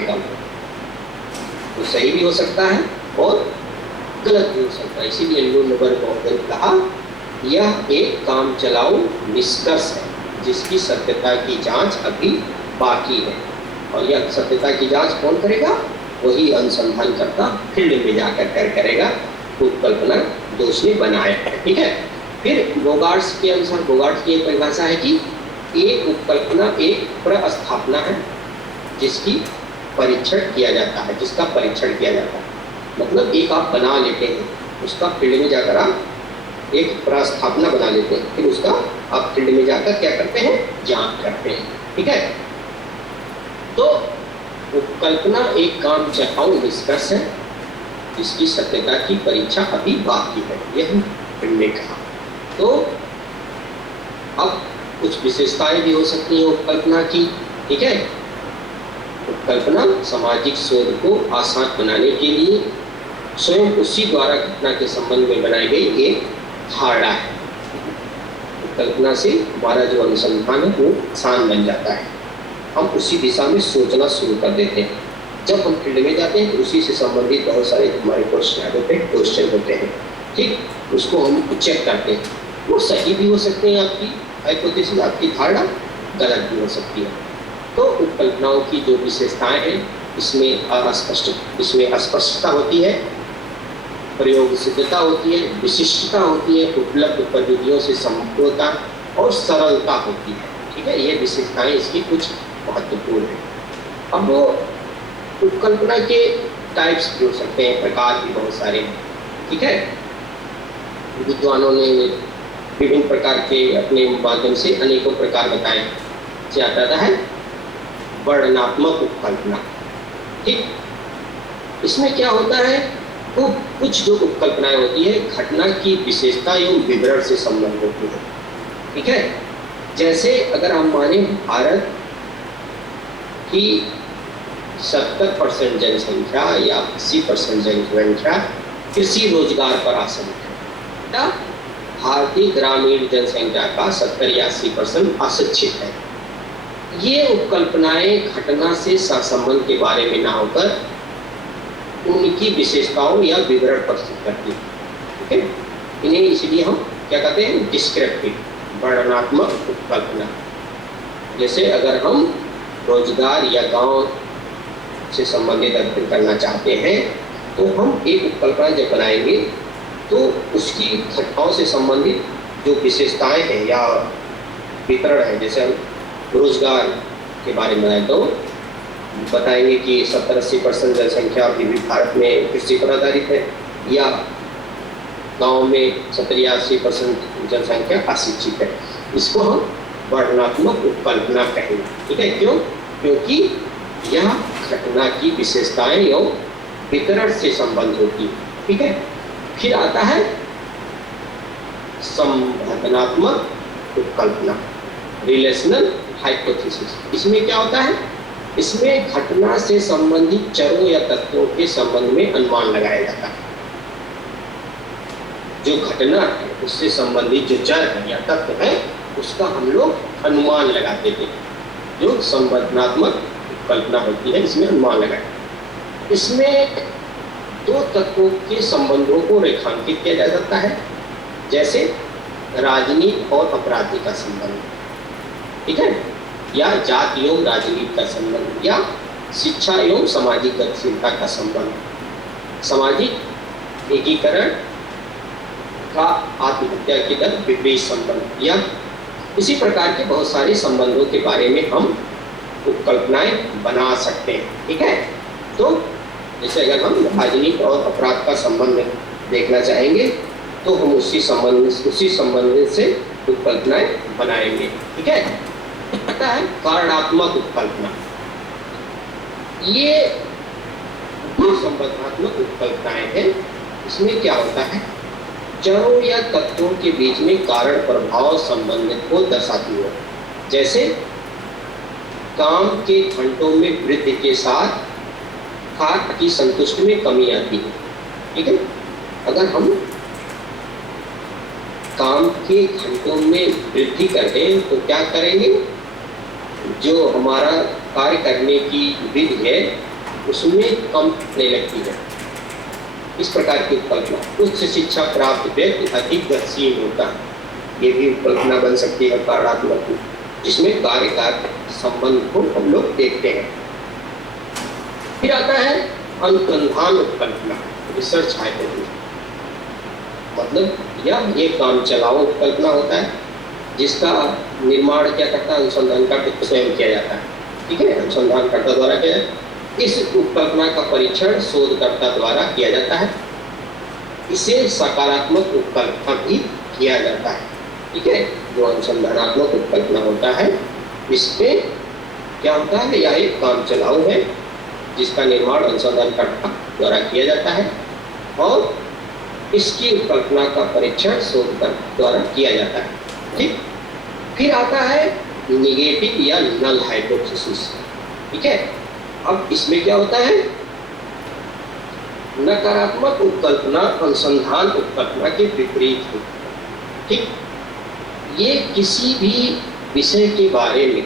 बताएगा। वो सही भी हो सकता है और गलत भी हो सकता है। इसीलिए लुनबर्ग महोदय ने कहा यह एक काम चलाऊ निष्कर्ष है जिसकी सत्यता की जांच अभी बाकी है। और यह सत्यता की जांच कौन करेगा? वही अनुसंधानकर्ता फील्ड में जाकर करेगा। उपकल्पना दोष ने बनाया है। ठीक है। फिर बोगार्ट्स के अनुसार, बोगार्ट्स की एक परिभाषा है कि एक उपकल्पना एक प्रस्थापना है जिसकी परीक्षण किया जाता है, जिसका परीक्षण किया जाता है। मतलब एक आप बना लेते हैं, उसका फील्ड में जाकर आप एक प्रस्थापना बना लेते हैं, फिर उसका आप फील्ड में जाकर क्या करते हैं? जांच करते हैं। ठीक है। तो उपकल्पना एक काम चलाऊ निष्कर्ष है जिसकी सत्यता की परीक्षा अभी बाकी है, यह फील्ड ने कहा। तो अब कुछ विशेषताएं भी हो सकती हैं उपकल्पना की। ठीक है। उपकल्पना सामाजिक शोध को आसान बनाने के लिए स्वयं उसी द्वारा घटना के संबंध में बनाई गई एक धारणा है। उपकल्पना से हमारा जो अनुसंधान है वो आसान बन जाता है, हम उसी दिशा में सोचना शुरू कर देते हैं। जब हम फील्ड में जाते हैं तो उसी से संबंधित बहुत सारे हमारे क्वेश्चन होते हैं। ठीक, उसको हम चेक करते हैं। वो सही भी हो सकते हैं, आपकी हाइपोथेसिस, आपकी धारणा गलत भी हो सकती है। तो उपकल्पनाओं की जो विशेषताएं हैं इसमें अस्पष्टता होती है, प्रयोग सिद्धता होती है, विशिष्टता होती है, उपलब्ध पद्धतियों से समग्रता और सरलता होती है। ठीक है। ये विशेषताएं इसकी कुछ महत्वपूर्ण है। अब वो उपकल्पना के टाइप्स भी हो सकते हैं, प्रकार भी बहुत सारे हैं। ठीक है। विद्वानों ने विभिन्न प्रकार के अपने माध्यम से अनेकों प्रकार बताए जाता है। वर्णनात्मक उपकल्पना। ठीक, इसमें क्या होता है? तो कुछ जो उपकल्पनाएं होती है घटना की विशेषता एवं विवरण से संबंध होती है। ठीक है। जैसे अगर हम माने भारत की 70% जनसंख्या या 80% जनसंख्या कृषि रोजगार पर आश्रित है, भारतीय ग्रामीण जनसंख्या का 70 या 80% अशिक्षित है। ये उपकल्पनाएं घटना से संबंध के बारे में ना होकर उनकी विशेषताओं या विवरण प्रस्तुत करती है। ठीक है। इन्हें इसलिए हम क्या कहते हैं? डिस्क्रिप्टिव, वर्णनात्मक उपकल्पना। जैसे अगर हम रोजगार या गांव से संबंधित अध्ययन करना चाहते हैं तो हम एक उपकल्पना जब बनाएंगे तो उसकी घटनाओं से संबंधित जो विशेषताएं हैं या वितरण है, जैसे हम रोजगार के बारे में बताएं तो बताएंगे कि 70-80% जनसंख्या अभी भी भारत में कृषि पर आधारित है, या गांव में 70 या 80% जनसंख्या अशिक्षित है। इसको हम वर्णनात्मक उपकल्पना कहेंगे। ठीक है। क्यों? क्योंकि यह घटना की विशेषताएं एवं वितरण से संबंध होती है। ठीक है। फिर आता है संबंधात्मक उपकल्पना, रिलेशनल हाइपोथेसिस। इसमें क्या होता है? इसमें घटना से संबंधित चरों या तत्वों के संबंध में अनुमान लगाया जाता है। जो घटना है उससे संबंधित जो चर है या तत्व है उसका हम लोग अनुमान लगाते थे, जो संबंधात्मक कल्पना होती है, इसमें अनुमान लगाए। इसमें दो तत्वों के संबंधों को रेखांकित किया जा सकता है, जैसे राजनीति और अपराधी का संबंध, ठीक है, या जाति एवं राजनीति का संबंध, या शिक्षा एवं सामाजिक गतिशीलता का संबंध, सामाजिक एकीकरण का आत्महत्या की दर विपरीत संबंध, या इसी प्रकार के बहुत सारे संबंधों के बारे में हम उपकल्पनाएं बना सकते हैं। ठीक है। तो जैसे अगर हम राजनीति और अपराध का संबंध देखना चाहेंगे तो हम उसी संबंध से उपकल्पनाएं बनाएंगे। ठीक है। आता है कारणात्मक उपकल्पना। ये दो संबंधात्मक उपकल्पनाएं हैं। इसमें क्या होता है, चरों या तत्वों के बीच में कारण प्रभाव संबंध को दर्शाती है। जैसे काम के घंटों में वृद्धि के साथ खाद्य की संतुष्टि में कमी आती है। ठीक है। अगर हम काम के घंटों में वृद्धि करते हैं तो क्या करेंगे, जो हमारा कार्य करने की विधि है उसमें कम लगने लगती है। इस प्रकार की उपकल्पना। उच्च शिक्षा प्राप्त व्यक्ति अधिक गतिशील होता है, ये भी उपकल्पना बन सकती है कारणात्मक, जिसमें कार्य का संबंध को हम लोग देखते हैं। फिर आता है अनुसंधान उपकल्पना, रिसर्च हाइपोथेसिस। मतलब यह एक काम चलाओ उपकल्पना होता है जिसका निर्माण क्या करता है, अनुसंधानकर्ता स्वयं किया जाता है। ठीक है, अनुसंधानकर्ता द्वारा किया जाता है। इस उपकल्पना का परीक्षण शोधकर्ता द्वारा किया जाता है। इसे सकारात्मक उपकल्पना भी किया जाता है। ठीक है, जो अनुसंधानात्मक उपकल्पना होता है इसमें क्या होता है, यह एक काम चलाऊ है जिसका निर्माण अनुसंधानकर्ता द्वारा किया जाता है और इसकी उपकल्पना का परीक्षण शोधकर्ता द्वारा किया जाता है। ठीक, फिर आता है निगेटिव या नल हाइपोथेसिस। ठीक है, अब इसमें क्या होता है, नकारात्मक उपकल्पना अनुसंधान उपकल्पना के विपरीत है। ठीक, ये किसी भी विषय के बारे में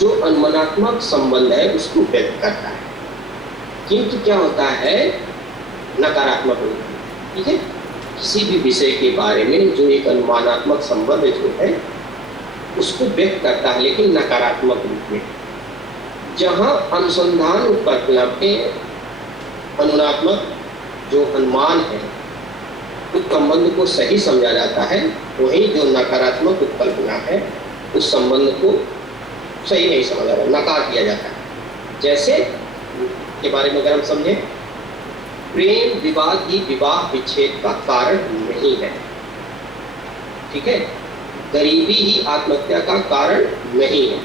जो अनुमानात्मक संबंध है उसको व्यक्त करता है, किंतु क्या होता है नकारात्मक रूप में। ठीक है, किसी भी विषय के बारे में जो एक अनुमानात्मक संबंध जो है उसको व्यक्त करता है लेकिन नकारात्मक रूप में। जहाँ अनुसंधान उपकल्पना के अनुमानात्मक जो अनुमान है उस संबंध को सही समझा जाता है, वहीं जो नकारात्मक उपकल्पना है उस संबंध को सही नहीं समझा जाता, नकार दिया जाता है। जैसे के बारे में अगर हम समझें, प्रेम विवाद ही विवाह विच्छेद का कारण नहीं है। ठीक है, गरीबी ही आत्महत्या का कारण नहीं है।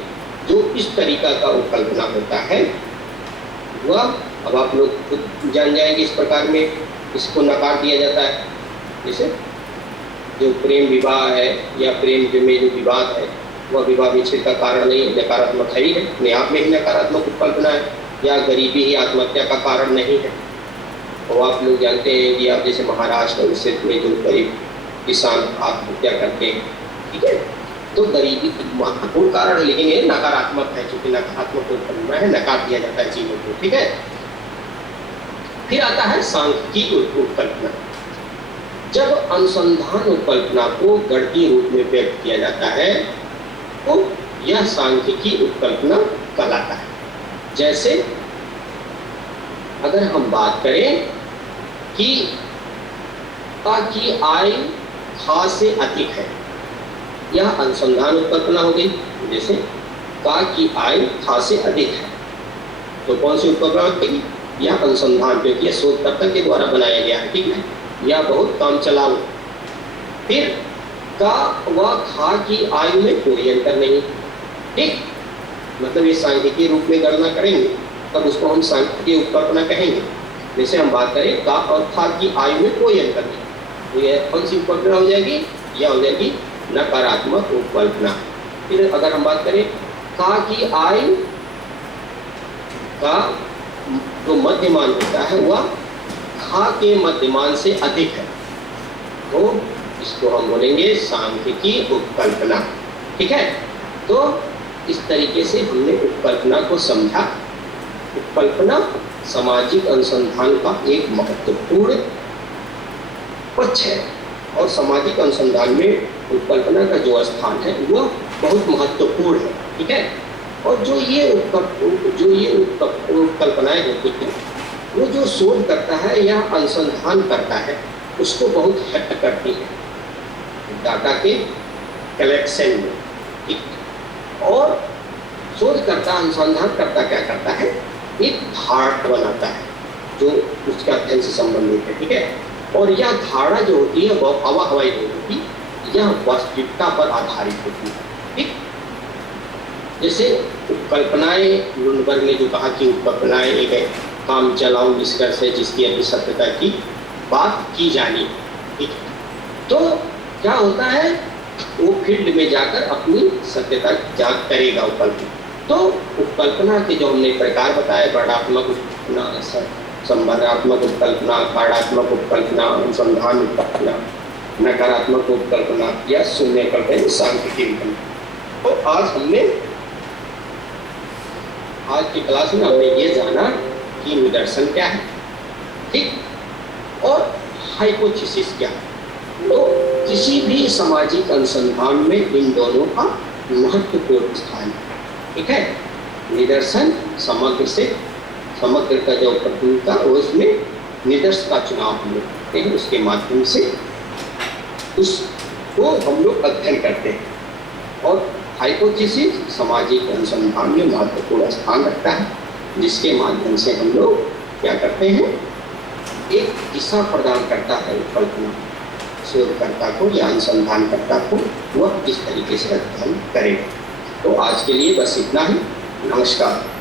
जो इस तरीका का उपकल्पना होता है वह, अब आप लोग खुद जान जाएंगे इस प्रकार में इसको नकार दिया जाता है। जैसे जो प्रेम विवाह है या प्रेम में जो विवाद है वह विवाह विच्छेद का कारण नहीं है, नकारात्मक है ही है, अपने आप में ही नकारात्मक उपकल्पना है। या गरीबी ही आत्महत्या का कारण नहीं है। और आप लोग जानते हैं कि आप जैसे महाराष्ट्र और क्षेत्र में जो गरीब किसान आत्महत्या करते हैं, ठीक है, तो गरीबी महत्वपूर्ण कारण है लेकिन ये नकारात्मक है, क्योंकि नकारात्मक उपकल्पना है, नकार दिया जाता है चीजों को। ठीक है, फिर आता है सांख्यिकी उपकल्पना। जब अनुसंधान उपकल्पना को गणितीय रूप में व्यक्त किया जाता है तो यह सांख्यिकी उपकल्पना कहलाता है। जैसे अगर हम बात करें कि का की आय खा से अधिक है, यह अनुसंधान उपकल्पना हो गई। जैसे का की आय खा से अधिक है, तो कौन सी उपकल्पना होगी, यह अनुसंधान, क्योंकि यह शोधकर्ता के द्वारा बनाया गया है। ठीक है, यह बहुत काम चलाऊ। फिर का व खा की आयु में कोई अंतर नहीं। ठीक, मतलब ये सांख्यिकीय रूप में गणना करेंगे तब उसको हम सांख्यिकीय उपकल्पना कहेंगे। जैसे हम बात करें का और खा की आयु में कोई अंतर नहीं, तो यह कौन सी उपकल्पना हो जाएगी, यह हो जाएगी नकारात्मक उपकल्पना। फिर अगर हम बात करें का की आयु का जो मध्यमान होता है वह खा के मध्यमान से अधिक है, तो इसको हम बोलेंगे सांख्यिकी उपकल्पना। ठीक है, तो इस तरीके से हमने उपकल्पना को समझा। उपकल्पना सामाजिक अनुसंधान का एक महत्वपूर्ण पक्ष है और सामाजिक अनुसंधान में उपकल्पना का जो स्थान है वह बहुत महत्वपूर्ण है। ठीक है, और जो ये उपकल्पनाएं होती हैं वो जो शोध करता है या अनुसंधान करता है उसको बहुत हेल्प करती है डाटा के कलेक्शन में। और शोधकर्ता अनुसंधान करता क्या करता है, एक धारणा बनाता है जो उसके अध्ययन से संबंधित है। ठीक है, और यह धारणा जो होती है वह हवाई नहीं होती, यह वास्तविकता पर आधारित होती है। ठीक, जैसे उपकल्पनाएं लुनबर्ग ने जो कहा कि उपकल्पनाएं एक काम चलाऊ निष्कर्ष है जिसकी अपनी सत्यता की बात की जानी। ठीक, तो क्या होता है, वो फील्ड में जाकर अपनी सत्यता जांच करेगा उपकल्पना। तो उपकल्पना के जो हमने प्रकार बताए, वर्णात्मक उपकल्पना, संबंधात्मक उपकल्पना, कार्यात्मक उपकल्पना, अनुसंधान उपकल्पना, नकारात्मक उपकल्पना या शून्य कल्पना, सांख्यिकी उपकल्पना। तो आज हमने आज की क्लास में हमने ये जाना कि निदर्शन क्या है, ठीक, और हाइपोथेसिस क्या है। तो किसी भी सामाजिक अनुसंधान में इन दोनों का महत्वपूर्ण स्थान है, ठीक है। निदर्शन समग्र का जो प्रतियोगिता उसमें निदर्श का चुनाव हम लोग करते हैं, उसके माध्यम से उसको हम लोग अध्ययन करते हैं। और हाइपोथेसिस सामाजिक अनुसंधान में महत्वपूर्ण स्थान रखता है, जिसके माध्यम से हम लोग क्या करते हैं, एक दिशा प्रदान करता है कल्पना शोधकर्ता को या अनुसंधानकर्ता को, वह किस तरीके से अध्ययन करेगा। तो आज के लिए बस इतना ही। नमस्कार।